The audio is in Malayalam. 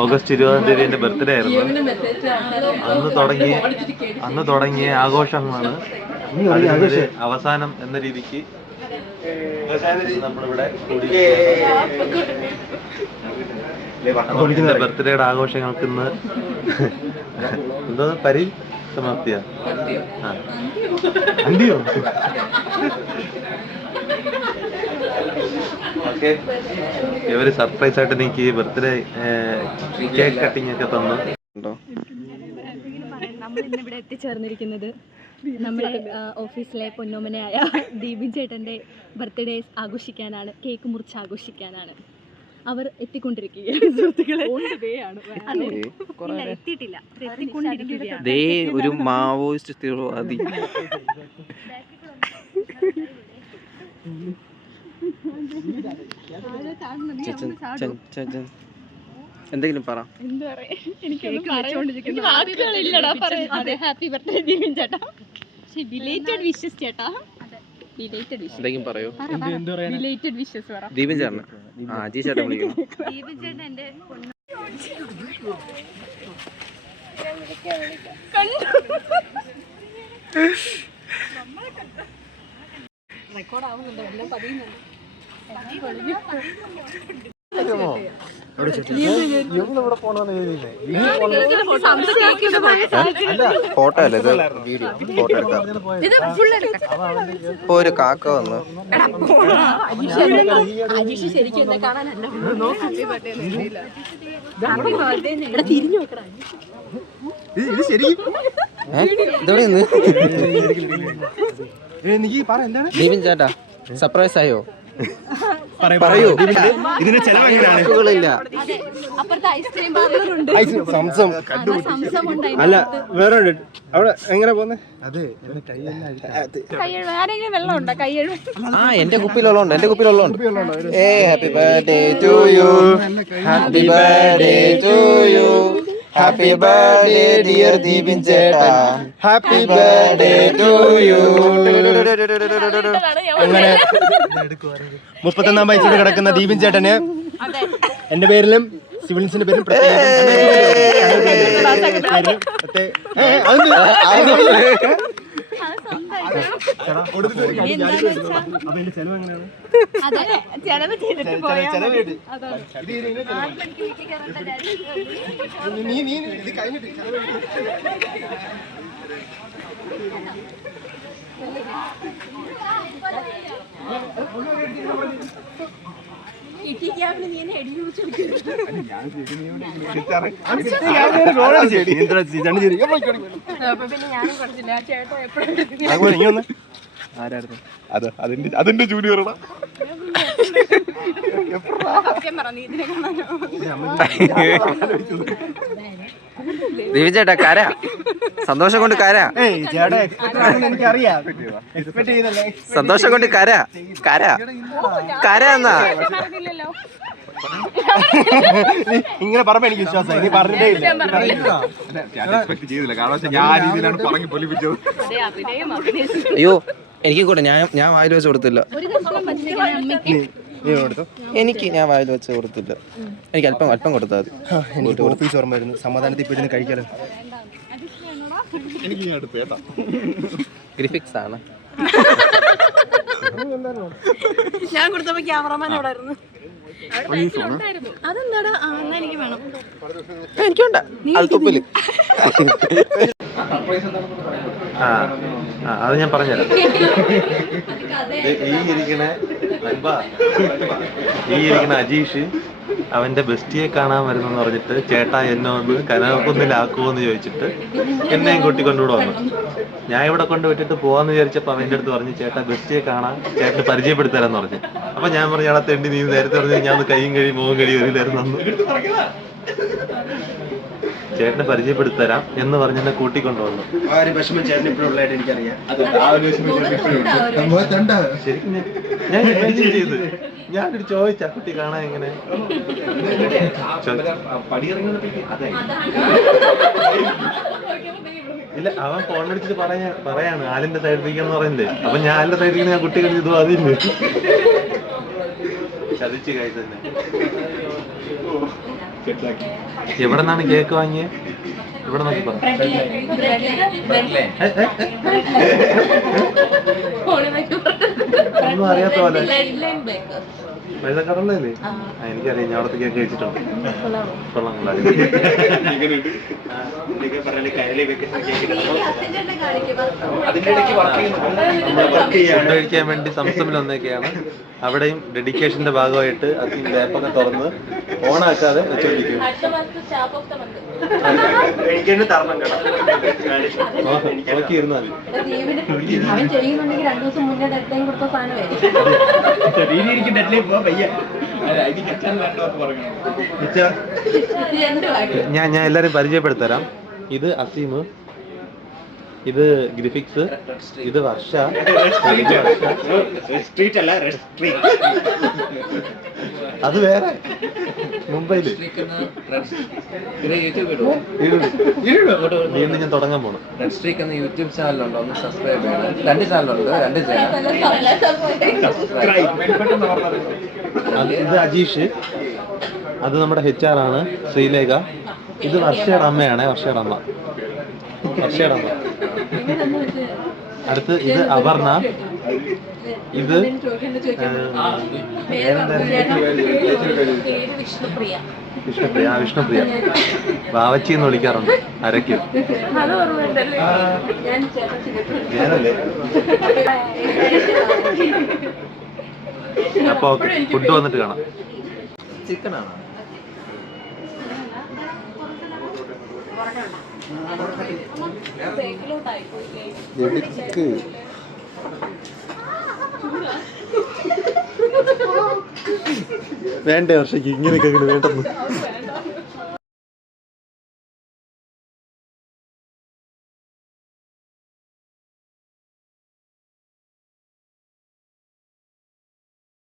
ഓഗസ്റ്റ് 20-ാം തീയതി എൻ്റെ ബർത്ത്ഡേ ആയിരുന്നു. അന്ന് തുടങ്ങിയ ആഘോഷമാണ് അവസാനം എന്ന രീതിക്ക് നമ്മളിവിടെ കൂടിയിരിക്കുകയാണ്. ബർത്ത്ഡേയുടെ ആഘോഷങ്ങൾക്ക് ഇന്ന് എന്തോ പരിസമാപ്തിയാ അന്തിയോ. ഓക്കെ, ഇവര് സർപ്രൈസ് ആയിട്ട് എനിക്ക് ബർത്ത്ഡേ കേക്ക് കട്ടിങ് ഒക്കെ തന്നു. നമ്മൾ ഇന്നിവിടെ എത്തിച്ചേർന്നിരിക്കുന്നത് നമ്മുടെ ഓഫീസിലെ പൊന്നോമനയായ ദീപിൻ ചേട്ടൻ്റെ ബർത്ത്ഡേ ആഘോഷിക്കാനാണ്, കേക്ക് മുറിച്ച് ആഘോഷിക്കാനാണ്. അവർ എത്തിക്കൊണ്ടിരിക്കുകയാണ്. സുഹൃത്തുക്കളെ എത്തിയിട്ടില്ല, എത്തിക്കൊണ്ടിരിക്കുകയാണ്. ഒരു മാവോയിസ്റ്റ് തീവ്രവാദി. എന്തെങ്കിലും പറ. ഹാപ്പി ബർത്ത്ഡേ ദീപിൻ ചേട്ടാ. ബിലേറ്റഡ് വിഷസ് ചേട്ടാ. എന്തെങ്കിലും പറയോ. ബിലേറ്റഡ് വിഷസ് പറ. ദീപിൻ ചേട്ടൻ അജി ചേട്ടൻ വിളിക്കുന്നു. ദീപിൻ ചേട്ടൻ എൻ്റെ റെക്കോർഡ് ആവുന്നുണ്ടോ? എല്ലാം പതിയുന്നുണ്ട്. ഫോട്ടോ അല്ലേ ഇത്? വീഡിയോ ഫോട്ടോ എടുക്കാം. ഇപ്പൊ ഒരു കാക്ക വന്നു. ശരിക്കും എന്നെ കാണാനല്ല. ദീപിൻ ചേട്ടാ സർപ്രൈസ് ആയോ? പറയൂ. ഇതിന് ചെലവില്ല. അല്ല വേറെ അവിടെ എങ്ങനെ പോന്നെ? എന്റെ കുപ്പിയിലുള്ളതുണ്ട്, എന്റെ കുപ്പിയിലുള്ളതുണ്ട്. Happy birthday to you, happy birthday to you, happy birthday dear Deepin ചേട്ടാ, ഹാപ്പി ബർത്ത്ഡേ ടു യു. അങ്ങനെ 31-ാം വയസ്സിൽ കിടക്കുന്ന ദീപിൻ ചേട്ടന് എന്റെ പേരിലും സിവിൽസിന്റെ പേരിലും ചെലവ് ചെയ്തിട്ട് അതിന്റെ ജൂനിയറാണ്. ദീപിൻ ചേട്ടാ കര, സന്തോഷം കൊണ്ട് കര, സന്തോഷം കൊണ്ട് കര കര കര എന്നാ. ഇങ്ങനെ പറയുമ്പോ എനിക്ക് വിശ്വാസം. ഇനി പറഞ്ഞിട്ടേ ഇല്ല. അയ്യോ എനിക്കും കൂടെ. ഞാൻ വായിൽ വെച്ച് കൊടുത്തില്ല. എനിക്ക് ഞാൻ വായിൽ വെച്ച് കൊടുത്തില്ല. എനിക്ക് അല്പം കൊടുത്താൽ മതി. എനിക്ക് ഓഫീസ് ഓർമ്മ വരുന്നു. സമാധാനത്തിൽ പോയി കഴിക്കാലോ. ഗ്രിഫിക്സ് ആണ്. ഞാൻ കൊടുത്തപ്പോ ക്യാമറമാൻ അവിടെ ആയിരുന്നു. അതെന്താടാ? എനിക്ക് വേണം. എനിക്കുണ്ട അൽത്തുപ്പില്. അത് ഞാൻ പറഞ്ഞുതരാം. ഈ ഇരിക്കണ അജീഷ് അവന്റെ ബെസ്റ്റിയെ കാണാൻ വരുന്നെന്ന് പറഞ്ഞിട്ട് ചേട്ടാ എന്നെ ഒന്ന് കനകക്കുന്നിലാക്കുമെന്ന് ചോദിച്ചിട്ട് എന്നെയും കൂട്ടിക്കൊണ്ടുകൂടെ വന്നു. ഞാൻ ഇവിടെ കൊണ്ട് വിട്ടിട്ട് പോവാന്ന് വിചാരിച്ചപ്പോൾ അവൻ്റെ അടുത്ത് പറഞ്ഞു ചേട്ടാ ബെസ്റ്റിയെ കാണാൻ ചേട്ടന് പരിചയപ്പെടുത്തരാന്ന് പറഞ്ഞു. അപ്പൊ ഞാൻ പറഞ്ഞു ചേട്ടാ തെണ്ടി നീ നേരത്തെ പറഞ്ഞു ഞാൻ ഒന്ന് കൈയും കഴിയും മുഖം കഴിയും ഒരു തരുന്നു. ചേട്ടനെ പരിചയപ്പെടുത്തരാം എന്ന് പറഞ്ഞ് എന്നെ കൂട്ടിക്കൊണ്ടുവന്നു. ശരിക്കും ഞാൻ ചെയ്ത് ഞാനൊരു ചോദിച്ച കുട്ടി കാണാൻ എങ്ങനെ ഇല്ല അവൻ ഫോൺ അടിച്ചിട്ട് പറയാണ് ആലിന്റെ സൈഡിലേക്കെന്ന് പറയുന്നത്. അപ്പൊ ഞാൻ ആലിന്റെ സൈഡിലേക്ക് ഞാൻ കുട്ടി കഴിഞ്ഞത് അതില്ല ചതിച്ച് കഴി തന്നെ. എവിടെ നിന്നാണ് കേക്ക് വാങ്ങിയത്? ഇവിടെ നോക്കി പറ. ഒന്നും അറിയാത്ത പോലെ. വെള്ളക്കടലല്ലേ? എനിക്കറിയാം, ഞാൻ അവിടുത്തെ കേക്ക് കഴിച്ചിട്ടുണ്ട്. കൊള്ളാം കൊള്ളാം. ഫുഡ് കഴിക്കാൻ വേണ്ടി സംസമിൽ വന്നേക്കെയാണ്. അവിടെയും ഡെഡിക്കേഷന്റെ ഭാഗമായിട്ട് അസീം ലാപ്പൊക്കെ തുറന്ന് ഓണാക്കാതെ വെച്ചോണ്ടിരിക്കും. നോക്കിയിരുന്നാ മതി. അവൻ ചെയ്യുന്നുണ്ടെങ്കിൽ 2 ദിവസം മുന്നേ ഡെഡ്ലൈൻ കൊടുത്ത സാധനമായിരിക്കും. ഞാൻ എല്ലാരും പരിചയപ്പെടുത്തരാം. ഇത് അസീം, ഇത് ഗ്രിഫിക്സ്, ഇത് വർഷ, അത് വേറെ മുംബൈയില്. വീണ്ടും ഞാൻ തുടങ്ങാൻ പോണം. റെഡ് സ്ട്രീക്ക് എന്ന യൂട്യൂബ് ചാനലുണ്ട്, ഒന്ന് സബ്സ്ക്രൈബ് ചെയ്യണം. 2 ചാനലുണ്ട്, 2 ചെയ്യണം. ഇത് അജീഷ്, അത് നമ്മുടെ HR ആണ് ശ്രീലേഖ. ഇത് വർഷയുടെ അമ്മയാണ്, വർഷയുടെ അമ്മ. അടുത്ത് ഇത് അപർണ, ഇത് വിഷ്ണുപ്രിയ. ബാവച്ചി എന്ന് വിളിക്കാറുണ്ട് അരയ്ക്ക്. ഞാനല്ലേ? അപ്പൊ ഓക്കെ, ഫുഡ് വന്നിട്ട് കാണാം. ചിക്കനാണോ? വേണ്ടേ വർഷയ്ക്ക് ഇങ്ങനെയൊക്കെ വേണ്ടെന്ന്